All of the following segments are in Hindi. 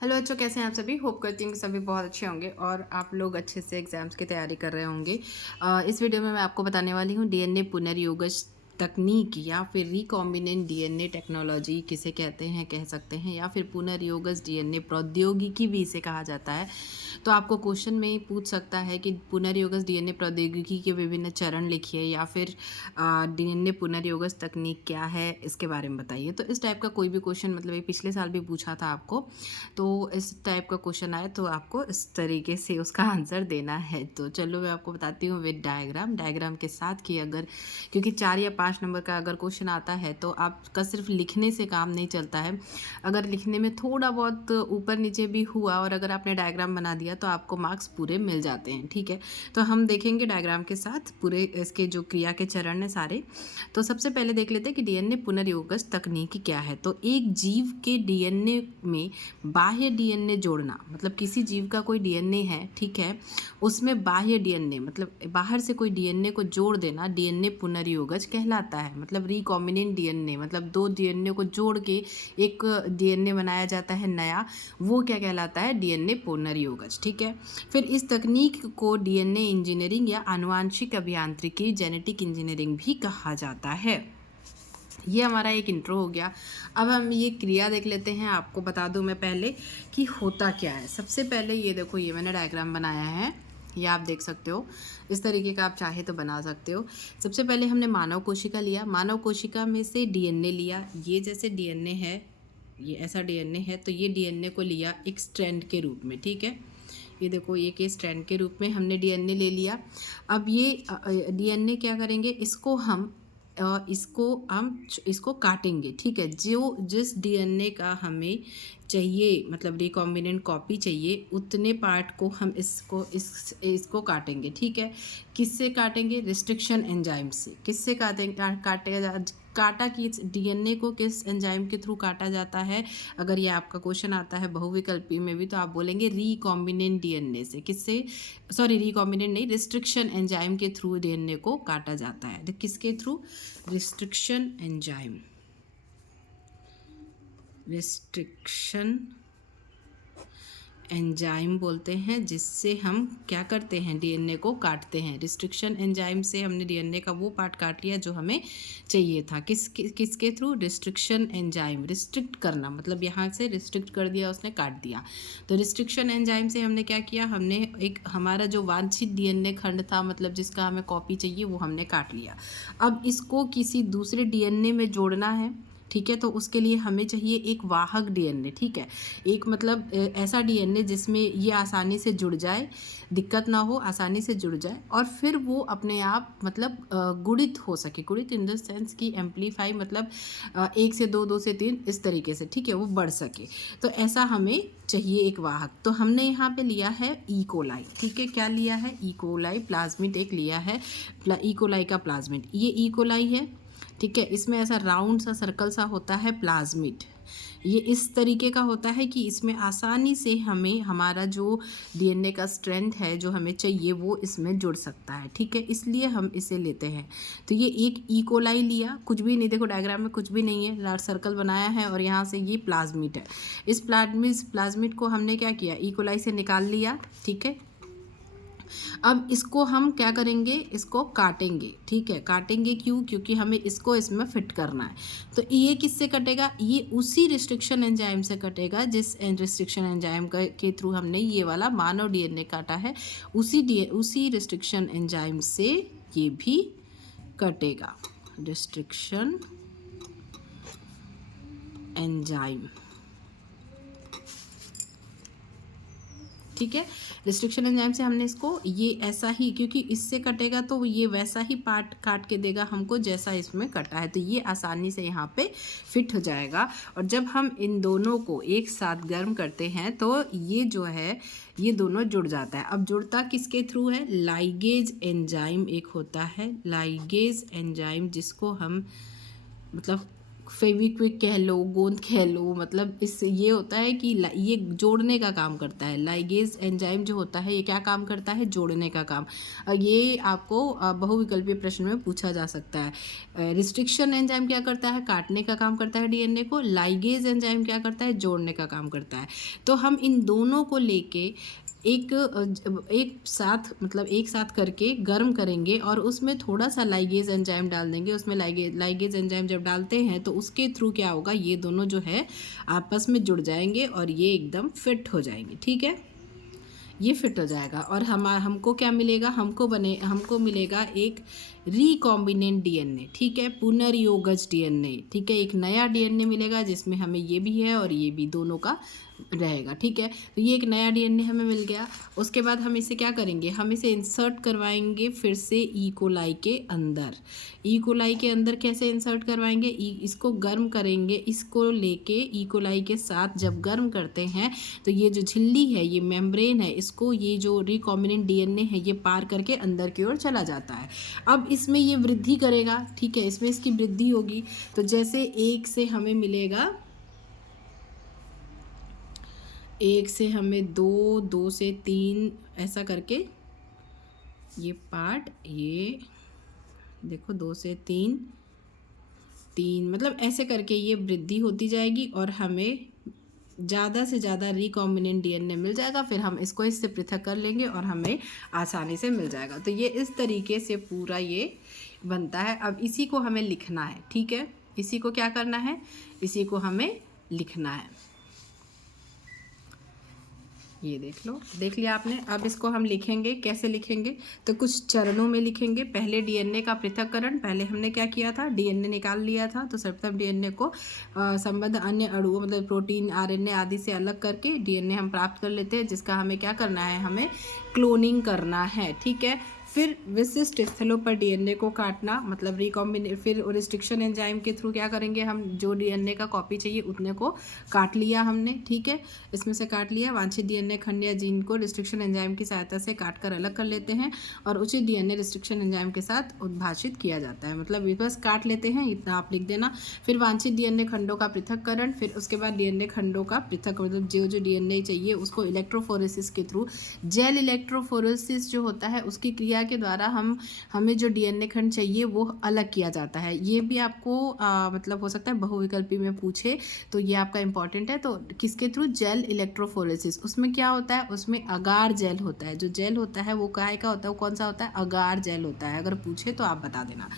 हेलो बच्चों, कैसे हैं आप सभी। होप करती हूँ कि सभी बहुत अच्छे होंगे और आप लोग अच्छे से एग्जाम्स की तैयारी कर रहे होंगे। इस वीडियो में मैं आपको बताने वाली हूँ डीएनए पुनर्योगज तकनीक या फिर रिकॉम्बिनेंट डीएनए टेक्नोलॉजी किसे कहते हैं, कह सकते हैं, या फिर पुनर्योगज डीएनए प्रौद्योगिकी भी इसे कहा जाता है। तो आपको क्वेश्चन में पूछ सकता है कि पुनर्योगज डीएनए प्रौद्योगिकी के विभिन्न चरण लिखिए या फिर डीएनए पुनर्योगज तकनीक क्या है इसके बारे में बताइए। तो इस टाइप का कोई भी क्वेश्चन, मतलब ये पिछले साल भी पूछा था आपको, तो इस टाइप का क्वेश्चन आए तो आपको इस तरीके से उसका आंसर देना है। तो चलो मैं आपको बताती हूँ विद डायग्राम के साथ कि अगर, क्योंकि 4 या 5 नंबर का अगर क्वेश्चन आता है तो आपका सिर्फ लिखने से काम नहीं चलता है। अगर लिखने में थोड़ा बहुत ऊपर नीचे भी हुआ और अगर आपने डायग्राम बना दिया तो आपको मार्क्स पूरे मिल जाते हैं। ठीक है, तो हम देखेंगे डायग्राम के साथ पूरे इसके जो क्रिया के चरण है सारे। तो सबसे पहले देख लेते हैं कि डीएनए पुनर्योगज तकनीक क्या है। तो एक जीव के डीएनए में बाह्य डीएनए जोड़ना, मतलब किसी जीव का कोई डीएनए है, ठीक है, उसमें बाह्य डीएनए मतलब बाहर से कोई डीएनए को जोड़ देना डीएनए पुनर्योगज कहलाता है। मतलब रिकॉम्बिनेंट डीएनए, मतलब 2 डीएनए को जोड़ के एक डीएनए बनाया जाता है नया, वो क्या कहलाता है, डीएनए पुनर्योगज। ठीक है, फिर इस तकनीक को डीएनए इंजीनियरिंग या आनुवांशिक अभियांत्रिकी जेनेटिक इंजीनियरिंग भी कहा जाता है। ये हमारा एक इंट्रो हो गया। अब हम ये क्रिया देख लेते हैं। आपको बता दूं मैं पहले कि होता क्या है। सबसे पहले ये देखो, ये मैंने डायग्राम बनाया है, ये आप देख सकते हो। इस तरीके का आप चाहे तो बना सकते हो। सबसे पहले हमने मानव कोशिका लिया, मानव कोशिका में से डीएनए लिया। ये जैसे डीएनए है, ये ऐसा डीएनए है, तो ये डीएनए को लिया एक स्ट्रैंड के रूप में। ठीक है, ये देखो, ये के स्ट्रैंड के रूप में हमने डीएनए ले लिया। अब ये डीएनए क्या करेंगे, इसको काटेंगे। ठीक है, जो जिस डीएनए का हमें चाहिए, मतलब रिकॉम्बिनेंट कॉपी चाहिए, उतने पार्ट को हम इसको काटेंगे। ठीक है, किससे काटेंगे, रिस्ट्रिक्शन एंजाइम से। किससे काटेगा, काटा कि डीएनए को किस एंजाइम के थ्रू काटा जाता है। अगर ये आपका क्वेश्चन आता है बहुविकल्पी में भी तो आप बोलेंगे रिकॉम्बिनेंट डीएनए से। किससे, सॉरी रिकॉम्बिनेंट नहीं, रिस्ट्रिक्शन एंजाइम के थ्रू डीएनए को काटा जाता है। तो किसके थ्रू, रिस्ट्रिक्शन एंजाइम बोलते हैं, जिससे हम क्या करते हैं, डीएनए को काटते हैं। रिस्ट्रिक्शन एंजाइम से हमने डीएनए का वो पार्ट काट लिया जो हमें चाहिए था। किसके थ्रू, रिस्ट्रिक्शन एंजाइम। रिस्ट्रिक्ट करना मतलब यहाँ से रिस्ट्रिक्ट कर दिया, उसने काट दिया। तो रिस्ट्रिक्शन एंजाइम से हमने क्या किया, हमने एक हमारा जो वांछित डीएनए खंड था, मतलब जिसका हमें कॉपी चाहिए, वो हमने काट लिया। अब इसको किसी दूसरे डीएनए में जोड़ना है। ठीक है, तो उसके लिए हमें चाहिए एक वाहक डीएनए। ठीक है, एक मतलब ऐसा डीएनए जिसमें ये आसानी से जुड़ जाए, दिक्कत ना हो, आसानी से जुड़ जाए और फिर वो अपने आप मतलब गुणित हो सके। गुणित इन द सेंस की एम्पलीफाई, मतलब 1 से 2, 2 से 3, इस तरीके से। ठीक है, वो बढ़ सके। तो ऐसा हमें चाहिए एक वाहक। तो हमने यहाँ पे लिया है इकोलाई। ठीक है, क्या लिया है, इकोलाई प्लाज्मिड एक लिया है, इकोलाई का प्लाज्मिड। ये इकोलाई है। ठीक है, इसमें ऐसा राउंड सा सर्कल सा होता है प्लाज्मिड। ये इस तरीके का होता है कि इसमें आसानी से हमें हमारा जो डीएनए का स्ट्रैंड है जो हमें चाहिए वो इसमें जुड़ सकता है। ठीक है, इसलिए हम इसे लेते हैं। तो ये एक इकोलाई लिया, कुछ भी नहीं, देखो डायग्राम में कुछ भी नहीं है, लार्ज सर्कल बनाया है और यहाँ से ये प्लाज्मिड है। इस प्लाज्मिड को हमने क्या किया, इकोलाई से निकाल लिया। ठीक है, अब इसको हम क्या करेंगे, इसको काटेंगे। ठीक है, काटेंगे क्यों, क्योंकि हमें इसको इसमें फिट करना है। तो ये किससे कटेगा, ये उसी रिस्ट्रिक्शन एंजाइम से कटेगा जिस रिस्ट्रिक्शन एंजाइम के थ्रू हमने ये वाला मानव डीएनए काटा है। उसी रिस्ट्रिक्शन एंजाइम से ये भी कटेगा। रिस्ट्रिक्शन एंजाइम, ठीक है, रिस्ट्रिक्शन एंजाइम से हमने इसको ये ऐसा ही, क्योंकि इससे कटेगा तो ये वैसा ही पार्ट काट के देगा हमको जैसा इसमें कटा है। तो ये आसानी से यहाँ पे फिट हो जाएगा। और जब हम इन दोनों को एक साथ गर्म करते हैं तो ये जो है, ये दोनों जुड़ जाता है। अब जुड़ता किसके थ्रू है, लाइगेज एंजाइम एक होता है, लाइगेज एंजाइम, जिसको हम मतलब फेविक्विक कह लो, गोंद कह लो, मतलब इससे ये होता है कि ये जोड़ने का काम करता है। लाइगेज एंजाइम जो होता है ये क्या काम करता है, जोड़ने का काम। ये आपको बहुविकल्पीय प्रश्न में पूछा जा सकता है। रिस्ट्रिक्शन एंजाइम क्या करता है, काटने का काम करता है डीएनए को। लाइगेज एंजाइम क्या करता है, जोड़ने का काम करता है। तो हम इन दोनों को लेके एक साथ, मतलब एक साथ करके गर्म करेंगे और उसमें थोड़ा सा लाइगेज एंजाइम डाल देंगे। उसमें लाइगेज एंजाइम जब डालते हैं तो उसके थ्रू क्या होगा, ये दोनों जो है आपस में जुड़ जाएंगे और ये एकदम फिट हो जाएंगे। ठीक है, ये फिट हो जाएगा और हमको क्या मिलेगा, हमको मिलेगा एक रिकॉम्बिनेंट डीएनए। ठीक है, पुनर्योगज डीएनए। ठीक है, एक नया डीएनए मिलेगा जिसमें हमें ये भी है और ये भी दोनों का रहेगा। ठीक है, तो ये एक नया डीएनए हमें मिल गया। उसके बाद हम इसे क्या करेंगे, हम इसे इंसर्ट करवाएंगे फिर से ई कोलाई के अंदर। ई कोलाई के अंदर कैसे इंसर्ट करवाएंगे, इसको गर्म करेंगे। इसको लेके ई कोलाई के साथ जब गर्म करते हैं तो ये जो झिल्ली है, ये मेम्ब्रेन है, इसको ये जो रिकॉम्बिनेंट डीएनए है ये पार करके अंदर की ओर चला जाता है। अब इसमें ये वृद्धि करेगा। ठीक है, इसमें इसकी वृद्धि होगी। तो जैसे एक से हमें दो, दो से तीन, ऐसा करके ये पार्ट, ये देखो, दो से तीन, तीन, मतलब ऐसे करके ये वृद्धि होती जाएगी और हमें ज़्यादा से ज़्यादा रिकॉम्बिनेंट डीएनए मिल जाएगा। फिर हम इसको इससे पृथक कर लेंगे और हमें आसानी से मिल जाएगा। तो ये इस तरीके से पूरा ये बनता है। अब इसी को हमें लिखना है। ठीक है, इसी को क्या करना है, इसी को हमें लिखना है। ये देख लिया आपने। अब इसको हम लिखेंगे, कैसे लिखेंगे, तो कुछ चरणों में लिखेंगे। पहले डीएनए का पृथक्करण, पहले हमने क्या किया था, डीएनए निकाल लिया था। तो सर्वप्रथम डीएनए को संबद्ध अन्य अणुओं, मतलब प्रोटीन, आरएनए आदि से अलग करके डीएनए हम प्राप्त कर लेते हैं, जिसका हमें क्या करना है, हमें क्लोनिंग करना है। ठीक है, फिर विशिष्ट स्थलों पर डीएनए को काटना, मतलब फिर रिस्ट्रिक्शन एंजाइम के थ्रू क्या करेंगे, हम जो डीएनए का कॉपी चाहिए उतने को काट लिया हमने। ठीक है, इसमें से काट लिया। वांछित डीएनए खंड या जीन को रिस्ट्रिक्शन एंजाइम की सहायता से काट कर अलग कर लेते हैं और उचित डीएनए रिस्ट्रिक्शन एंजाइम के साथ उद्भाषित किया जाता है। मतलब बस काट लेते हैं, इतना आप लिख देना। फिर वांछित डीएनए खंडों का पृथक्करण, फिर उसके बाद डीएनए खंडों का पृथक, मतलब जो डीएनए चाहिए उसको इलेक्ट्रोफोरेसिस के थ्रू, जेल इलेक्ट्रोफोरेसिस जो होता है उसकी क्रिया के द्वारा हमें जो डीएनए खंड चाहिए वो अलग किया जाता है। ये भी आपको मतलब हो सकता है बहुविकल्पी में पूछे, तो ये आपका इंपॉर्टेंट है। तो किसके थ्रू, जेल इलेक्ट्रोफोरेसिस। उसमें क्या होता है, उसमें अगार जेल होता है। जो जेल होता है वो काहे का होता है, वो कौन सा होता है, अगार जेल होता है। अगर पूछे तो आप बता देना।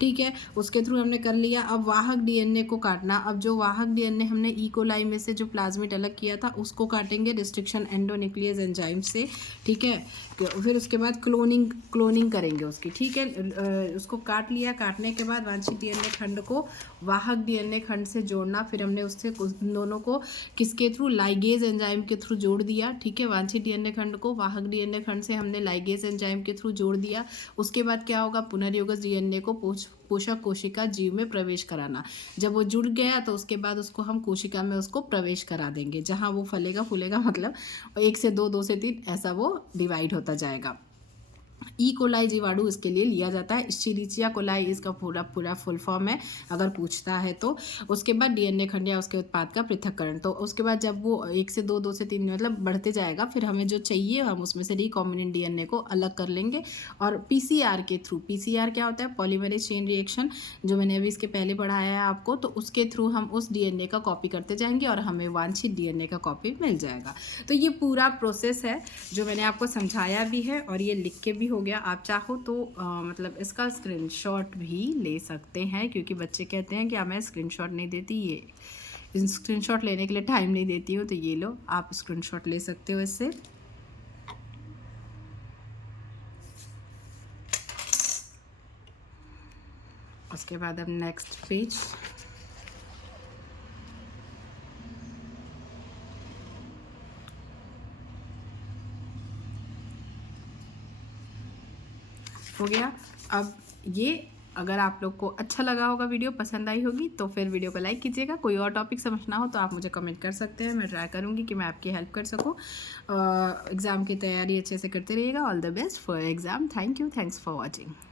ठीक है, उसके थ्रू हमने कर लिया। अब वाहक डीएनए को काटना। अब जो वाहक डीएनए हमने ई कोलाई में से जो प्लाज्मिड अलग किया था उसको काटेंगे रिस्ट्रिक्शन एंडोन्यूक्लियस एंजाइम से। ठीक है, फिर उसके बाद क्लोनिंग करेंगे उसकी। ठीक है, उसको काट लिया। काटने के बाद वांछित डीएनए खंड को वाहक डीएनए खंड से जोड़ना। फिर हमने उससे दोनों को किसके थ्रू, लाइगेज एंजाइम के थ्रू जोड़ दिया। ठीक है, वांछित डीएनए खंड को वाहक डीएनए खंड से हमने लाइगेज एंजाइम के थ्रू जोड़ दिया। उसके बाद क्या होगा, पुनर्योगज डीएनए को पोषक कोशिका जीव में प्रवेश कराना। जब वो जुड़ गया तो उसके बाद उसको हम कोशिका में उसको प्रवेश करा देंगे, जहाँ वो फलेगा फूलेगा, मतलब 1 से 2, 2 से 3, ऐसा वो डिवाइड होता जाएगा। ई कोलाई जीवाणु इसके लिए लिया जाता है। इश्चेरिचिया कोलाई इसका पूरा फुल फॉर्म है, अगर पूछता है तो। उसके बाद डीएनए खंड या उसके उत्पाद का पृथक्करण। तो उसके बाद जब वो 1 से 2, 2 से 3, मतलब बढ़ते जाएगा, फिर हमें जो चाहिए हम उसमें से रिकॉम्बिनेंट डीएनए को अलग कर लेंगे और पीसीआर के थ्रू, पीसीआर क्या होता है, पॉलीमरेज चेन रिएक्शन, जो मैंने अभी इसके पहले पढ़ाया है आपको, तो उसके थ्रू हम उस डीएनए का कॉपी करते जाएंगे और हमें वांछित डीएनए का कॉपी मिल जाएगा। तो ये पूरा प्रोसेस है जो मैंने आपको समझाया भी है और ये लिख के भी हो गया। आप चाहो तो मतलब इसका स्क्रीनशॉट भी ले सकते हैं, क्योंकि बच्चे कहते हैं कि मैं स्क्रीनशॉट नहीं देती, ये स्क्रीनशॉट लेने के लिए टाइम नहीं देती हूँ। तो ये लो, आप स्क्रीनशॉट ले सकते हो इससे। उसके बाद अब नेक्स्ट पेज। हो गया। अब ये अगर आप लोग को अच्छा लगा होगा, वीडियो पसंद आई होगी, तो फिर वीडियो को लाइक कीजिएगा। कोई और टॉपिक समझना हो तो आप मुझे कमेंट कर सकते हैं, मैं ट्राई करूँगी कि मैं आपकी हेल्प कर सकूँ। एग्ज़ाम की तैयारी अच्छे से करते रहिएगा। All the best for exam. Thank you, thanks for watching.